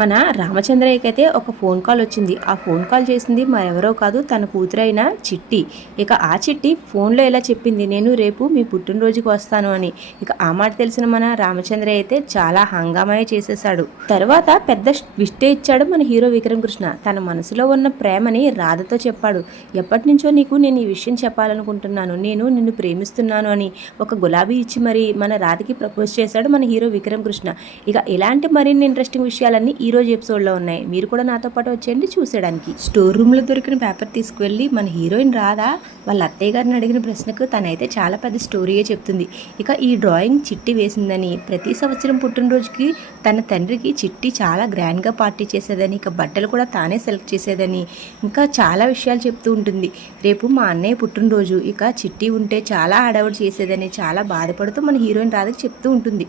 మన రామచంద్రయ్యకి అయితే ఒక ఫోన్ కాల్ వచ్చింది. ఆ ఫోన్ కాల్ చేసింది మరెవరో కాదు, తన కూతురైన చిట్టి. ఇక ఆ చిట్టి ఫోన్లో ఇలా చెప్పింది, నేను రేపు మీ పుట్టినరోజుకి వస్తాను అని. ఇక ఆ మాట తెలిసిన మన రామచంద్రయ్య అయితే చాలా హంగామాయే చేసేసాడు. తర్వాత పెద్ద ట్విస్టే ఇచ్చాడు మన హీరో విక్రమ్ కృష్ణ. తన మనసులో ఉన్న ప్రేమని రాధతో చెప్పాడు. ఎప్పటి నుంచో నీకు నేను ఈ విషయం చెప్పాలనుకుంటున్నాను, నేను నిన్ను ప్రేమిస్తున్నాను అని ఒక గులాబీ ఇచ్చి మరి మన రాధకి ప్రపోజ్ చేశాడు మన హీరో విక్రమ్ కృష్ణ. ఇక ఇలాంటి మరిన్ని ఇంట్రెస్టింగ్ విషయాలన్నీ ఈ రోజు ఎపిసోడ్లో ఉన్నాయి. మీరు కూడా నాతో పాటు వచ్చేయండి చూసేయడానికి. స్టోర్ రూమ్లో దొరికిన పేపర్ తీసుకువెళ్ళి మన హీరోయిన్ రాధా వాళ్ళ అత్తయ్య గారిని అడిగిన ప్రశ్నకు తనైతే చాలా పెద్ద స్టోరీయే చెప్తుంది. ఇక ఈ డ్రాయింగ్ చిట్టి వేసిందని, ప్రతి సంవత్సరం పుట్టినరోజుకి తన తండ్రికి చిట్టి చాలా గ్రాండ్గా పార్టీ చేసేదని, ఇక బట్టలు కూడా తానే సెలెక్ట్ చేసేదని, ఇంకా చాలా విషయాలు చెప్తూ ఉంటుంది. రేపు మా అన్నయ్య పుట్టినరోజు, ఇక చిట్టి ఉంటే చాలా హడావుడి చేసేదని చాలా బాధపడుతూ మన హీరోయిన్ రాధకి చెప్తూ ఉంటుంది.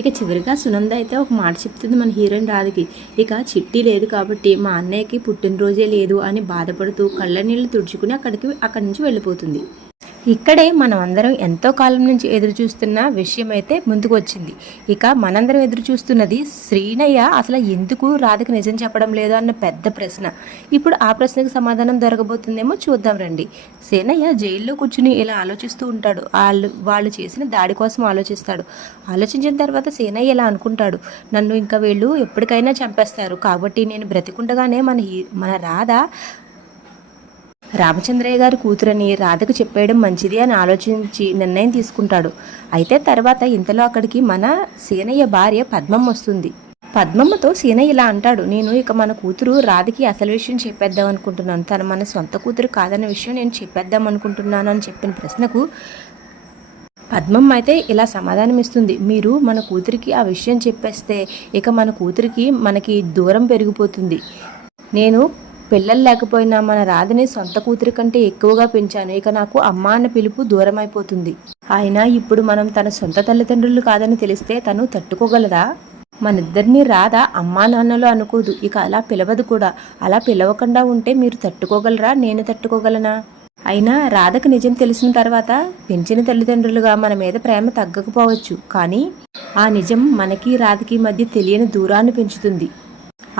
ఇక చివరిగా సునంద అయితే ఒక మాట చెప్తుంది మన హీరోయిన్ రాధకి. ఇక చిట్టి లేదు కాబట్టి మా అన్నయ్యకి పుట్టినరోజే లేదు అని బాధపడుతూ కళ్ళ నీళ్ళు తుడుచుకుని అక్కడి నుంచి వెళ్ళిపోతుంది. ఇక్కడే మనం అందరం ఎంతో కాలం నుంచి ఎదురు చూస్తున్న విషయం అయితే ముందుకు వచ్చింది. ఇక మనందరం ఎదురు చూస్తున్నది శ్రీనయ్య అసలు ఎందుకు రాధకు నిజం చెప్పడం లేదు అన్న పెద్ద ప్రశ్న. ఇప్పుడు ఆ ప్రశ్నకు సమాధానం దొరకబోతుందేమో చూద్దాం రండి. శ్రీనయ్య జైల్లో కూర్చుని ఇలా ఆలోచిస్తూ ఉంటాడు. వాళ్ళు చేసిన దాడి కోసం ఆలోచిస్తాడు. ఆలోచించిన తర్వాత శ్రీనయ్య ఇలా అనుకుంటాడు, నన్ను ఇంకా వీళ్ళు ఎప్పటికైనా చంపేస్తారు కాబట్టి నేను బ్రతికుండగానే మన రాధ రామచంద్రయ్య గారి కూతురని రాధకు చెప్పేయడం మంచిది అని ఆలోచించి నిర్ణయం తీసుకుంటాడు. అయితే తర్వాత ఇంతలో అక్కడికి మన సీనయ్య భార్య పద్మమ్మ వస్తుంది. పద్మమ్మతో సీనయ్య ఇలా అంటాడు, నేను ఇక మన కూతురు రాధకి అసలు విషయం చెప్పేద్దాం అనుకుంటున్నాను, తను మన సొంత కూతురు కాదన్న విషయం నేను చెప్పేద్దాం అనుకుంటున్నాను అని చెప్పిన ప్రశ్నకు పద్మమ్మ అయితే ఇలా సమాధానం ఇస్తుంది, మీరు మన కూతురికి ఆ విషయం చెప్పేస్తే ఇక మన కూతురికి మనకి దూరం పెరిగిపోతుంది. నేను పిల్లలు లేకపోయినా మన రాధని సొంత కూతురి కంటే ఎక్కువగా పెంచాను, ఇక నాకు అమ్మ అన్న పిలుపు దూరం అయిపోతుంది. అయినా ఇప్పుడు మనం తన సొంత తల్లిదండ్రులు కాదని తెలిస్తే తను తట్టుకోగలదా? మనిద్దరినీ రాధ అమ్మా నాన్నలు అనుకోదు, ఇక అలా పిలవదు కూడా. అలా పిలవకుండా ఉంటే మీరు తట్టుకోగలరా? నేను తట్టుకోగలనా? అయినా రాధకు నిజం తెలిసిన తర్వాత పెంచిన తల్లిదండ్రులుగా మన మీద ప్రేమ తగ్గకపోవచ్చు, కానీ ఆ నిజం మనకి రాధకి మధ్య తెలియని దూరాన్ని పెంచుతుంది.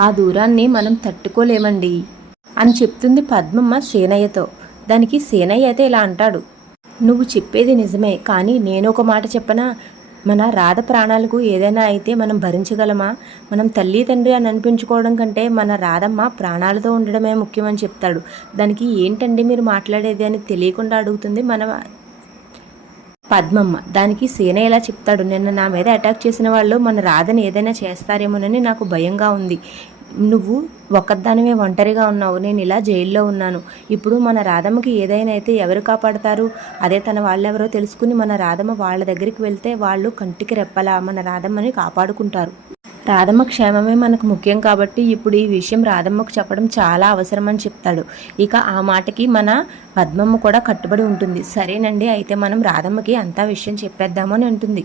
ఆ దూరాన్ని మనం తట్టుకోలేమండి అని చెప్తుంది పద్మమ్మ సేనయ్యతో. దానికి సేనయ్య అయితే ఇలా అంటాడు, నువ్వు చెప్పేది నిజమే, కానీ నేను ఒక మాట చెప్పనా? మన రాధ ప్రాణాలకు ఏదైనా అయితే మనం భరించగలమా? మనం తల్లి తండ్రి అని అనిపించుకోవడం కంటే మన రాధమ్మ ప్రాణాలతో ఉండడమే ముఖ్యమని చెప్తాడు. దానికి ఏంటండి మీరు మాట్లాడేది అని తెలియకుండా అడుగుతుంది మన పద్మమ్మ. దానికి సేన ఎలా చెప్తాడు, నిన్న నా మీద అటాక్ చేసిన వాళ్ళు మన రాధని ఏదైనా చేస్తారేమోనని నాకు భయంగా ఉంది. నువ్వు ఒక్కదానివే ఒంటరిగా ఉన్నావు, నేను ఇలా జైల్లో ఉన్నాను. ఇప్పుడు మన రాధమ్మకి ఏదైనా అయితే ఎవరు కాపాడతారు? అదే తన వాళ్ళెవరో తెలుసుకుని మన రాధమ్మ వాళ్ళ దగ్గరికి వెళ్తే వాళ్ళు కంటికి రెప్పలా మన రాధమ్మని కాపాడుకుంటారు. రాధమ్మ క్షేమమే మనకు ముఖ్యం కాబట్టి ఇప్పుడు ఈ విషయం రాధమ్మకు చెప్పడం చాలా అవసరం అని చెప్తాడు. ఇక ఆ మాటకి మన పద్మమ్మ కూడా కట్టుబడి ఉంటుంది. సరేనండి, అయితే మనం రాధమ్మకి అంతా విషయం చెప్పేద్దాము అని అంటుంది.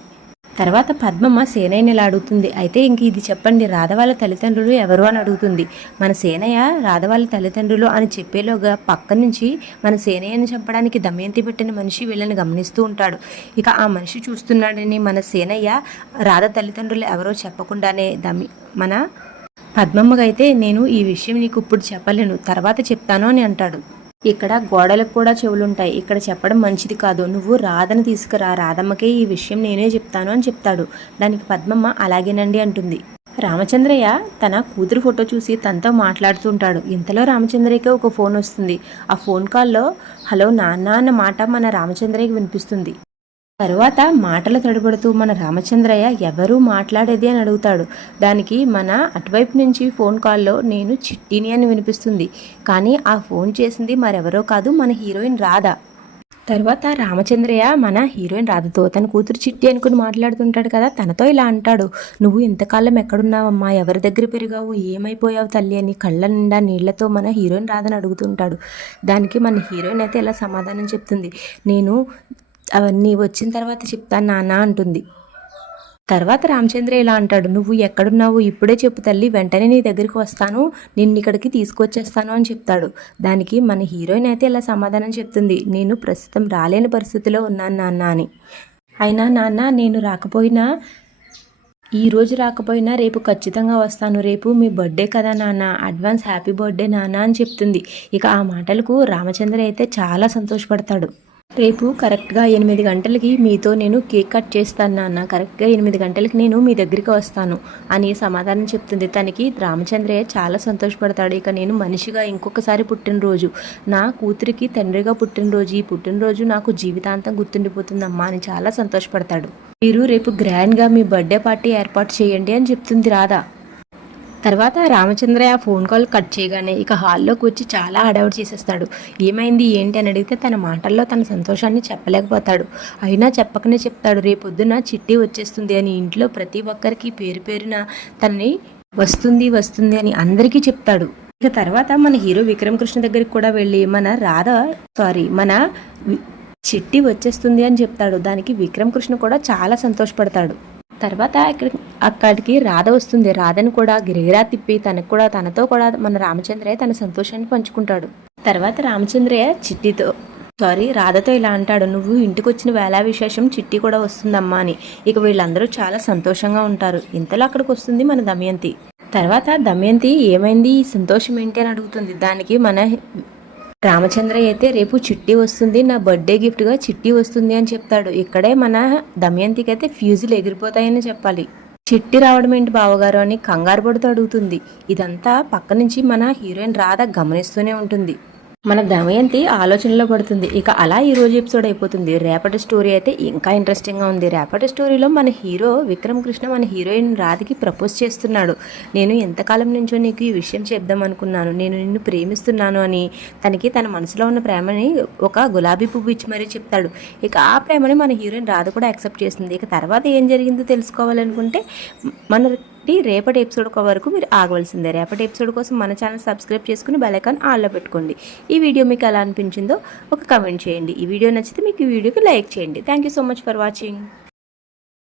తర్వాత పద్మమ్మ సేనయ్యని ఇలా అడుగుతుంది, అయితే ఇంక ఇది చెప్పండి, రాధ వాళ్ళ తల్లిదండ్రులు ఎవరు అని అడుగుతుంది. మన సేనయ్య రాధ వాళ్ళ తల్లిదండ్రులు అని చెప్పేలోగా పక్క నుంచి మన సేనయ్యని చంపడానికి దమయంతి పెట్టిన మనిషి వీళ్ళని గమనిస్తూ ఉంటాడు. ఇక ఆ మనిషి చూస్తున్నాడని మన సేనయ్య రాధ తల్లిదండ్రులు ఎవరో చెప్పకుండానే మన పద్మమ్మకైతే నేను ఈ విషయం నీకు ఇప్పుడు చెప్పలేను, తర్వాత చెప్తాను అని అంటాడు. ఇక్కడ గోడలకు కూడా చెవులుంటాయి, ఇక్కడ చెప్పడం మంచిది కాదు, నువ్వు రాధను తీసుకురా, రాధమ్మకే ఈ విషయం నేనే చెప్తాను అని చెప్తాడు. దానికి పద్మమ్మ అలాగేనండి అంటుంది. రామచంద్రయ్య తన కూతురు ఫోటో చూసి తనతో మాట్లాడుతుంటాడు. ఇంతలో రామచంద్రయ్యకి ఒక ఫోన్ వస్తుంది. ఆ ఫోన్ కాల్లో హలో నాన్న అన్న మాట మన రామచంద్రయ్యకి వినిపిస్తుంది. తరువాత మాటలు తడబడుతూ మన రామచంద్రయ్య ఎవరు మాట్లాడేది అని అడుగుతాడు. దానికి మన అటువైపు నుంచి ఫోన్ కాల్లో నేను చిట్టిని అని వినిపిస్తుంది. కానీ ఆ ఫోన్ చేసింది మరెవరో కాదు, మన హీరోయిన్ రాధ. తర్వాత రామచంద్రయ్య మన హీరోయిన్ రాధతో తన కూతురు చిట్టి అనుకుని మాట్లాడుతుంటాడు కదా, తనతో ఇలా అంటాడు, నువ్వు ఇంతకాలం ఎక్కడున్నావమ్మా, ఎవరి దగ్గర పెరిగావు, ఏమైపోయావు తల్లి అని కళ్ళ నిండా నీళ్లతో మన హీరోయిన్ రాధను అడుగుతుంటాడు. దానికి మన హీరోయిన్ అయితే ఇలా సమాధానం చెప్తుంది, నేను అవన్నీ వచ్చిన తర్వాత చెప్తాను నాన్న అంటుంది. తర్వాత రామచంద్ర ఇలా అంటాడు, నువ్వు ఎక్కడున్నావు ఇప్పుడే చెప్పు తల్లి, వెంటనే నీ దగ్గరికి వస్తాను, నిన్ను ఇక్కడికి తీసుకొచ్చేస్తాను అని చెప్తాడు. దానికి మన హీరోయిన్ అయితే ఇలా సమాధానం చెప్తుంది, నేను ప్రస్తుతం రాలేని పరిస్థితిలో ఉన్నాను నాన్న అని. అయినా నాన్న నేను రాకపోయినా ఈ రోజు రాకపోయినా రేపు ఖచ్చితంగా వస్తాను, రేపు మీ బర్త్డే కదా నాన్న, అడ్వాన్స్ హ్యాపీ బర్త్డే నాన్న అని చెప్తుంది. ఇక ఆ మాటలకు రామచంద్ర అయితే చాలా సంతోషపడతాడు. రేపు కరెక్ట్గా 8 గంటలకి మీతో నేను కేక్ కట్ చేస్తాను నాన్న, కరెక్ట్గా 8 గంటలకి నేను మీ దగ్గరికి వస్తాను అని సమాధానం చెప్తుంది. తనకి రామచంద్రయ్య చాలా సంతోషపడతాడు. ఇక నేను మనిషిగా ఇంకొకసారి పుట్టినరోజు, నా కూతురికి తండ్రిగా పుట్టినరోజు, ఈ పుట్టినరోజు నాకు జీవితాంతం గుర్తుండిపోతుందమ్మా అని చాలా సంతోషపడతాడు. మీరు రేపు గ్రాండ్గా మీ బర్త్డే పార్టీ ఏర్పాటు చేయండి అని చెప్తుంది రాధ. తర్వాత రామచంద్రయ్య ఫోన్ కాల్ కట్ చేయగానే ఇక హాల్లోకి వచ్చి చాలా హడావుడి చేసేస్తాడు. ఏమైంది ఏంటి అని అడిగితే తన మాటల్లో తన సంతోషాన్ని చెప్పలేకపోతాడు. అయినా చెప్పకనే చెప్తాడు, రేపొద్దున చిట్టి వచ్చేస్తుంది అని. ఇంట్లో ప్రతి ఒక్కరికి పేరు పేరున తనని వస్తుంది వస్తుంది అని అందరికీ చెప్తాడు. ఇక తర్వాత మన హీరో విక్రమ్ కృష్ణ దగ్గరికి కూడా వెళ్ళి మన చిట్టి వచ్చేస్తుంది అని చెప్తాడు. దానికి విక్రమ్ కృష్ణ కూడా చాలా సంతోషపడతాడు. తర్వాత అక్కడికి రాధ వస్తుంది. రాధని కూడా గిరిగిరా తిప్పి తనతో కూడా మన రామచంద్రయ్య తన సంతోషాన్ని పంచుకుంటాడు. తర్వాత రామచంద్రయ్య రాధతో ఇలా అంటాడు, నువ్వు ఇంటికి వచ్చిన వేళ విశేషం చిట్టి కూడా వస్తుందమ్మా అని. ఇక వీళ్ళందరూ చాలా సంతోషంగా ఉంటారు. ఇంతలో అక్కడికి వస్తుంది మన దమయంతి. తర్వాత దమయంతి ఏమైంది, ఈ సంతోషం ఏంటి అని అడుగుతుంది. దానికి మన రామచంద్రయ్య అయితే రేపు చిట్టి వస్తుంది, నా బర్త్డే గిఫ్ట్గా చిట్టి వస్తుంది అని చెప్తాడు. ఇక్కడే మన దమయంతికి అయితే ఫ్యూజులు ఎగిరిపోతాయని చెప్పాలి. చిట్టి రావడం ఏంటి బావగారు అని కంగారు పడుతూ అడుగుతుంది. ఇదంతా పక్క నుంచి మన హీరోయిన్ రాధ గమనిస్తూనే ఉంటుంది. మన దమయంతి ఆలోచనలో పడుతుంది. ఇక అలా ఈ రోజు ఎపిసోడ్ అయిపోతుంది. రేపటి స్టోరీ అయితే ఇంకా ఇంట్రెస్టింగ్గా ఉంది. రేపటి స్టోరీలో మన హీరో విక్రమ్ కృష్ణ మన హీరోయిన్ రాధకి ప్రపోజ్ చేస్తున్నాడు. నేను ఎంతకాలం నుంచో నీకు ఈ విషయం చెప్దాం అనుకున్నాను, నేను నిన్ను ప్రేమిస్తున్నాను అని. తనకి తన మనసులో ఉన్న ప్రేమని ఒక గులాబీ పువ్వు ఇచ్చి మరీ చెప్తాడు. ఇక ఆ ప్రేమని మన హీరోయిన్ రాధ కూడా యాక్సెప్ట్ చేస్తుంది. ఇక తర్వాత ఏం జరిగిందో తెలుసుకోవాలనుకుంటే రేపటి ఎపిసోడ్ వరకు మీరు ఆగవలసిందే. రేపటి ఎపిసోడ్ కోసం మన ఛానల్ సబ్స్క్రైబ్ చేసుకుని బెల్ ఐకాన్ ఆన్లో పెట్టుకోండి. ఈ వీడియో మీకు ఎలా అనిపించిందో ఒక కమెంట్ చేయండి. ఈ వీడియో నచ్చితే మీకు ఈ వీడియోకి లైక్ చేయండి. Thank you so much for watching.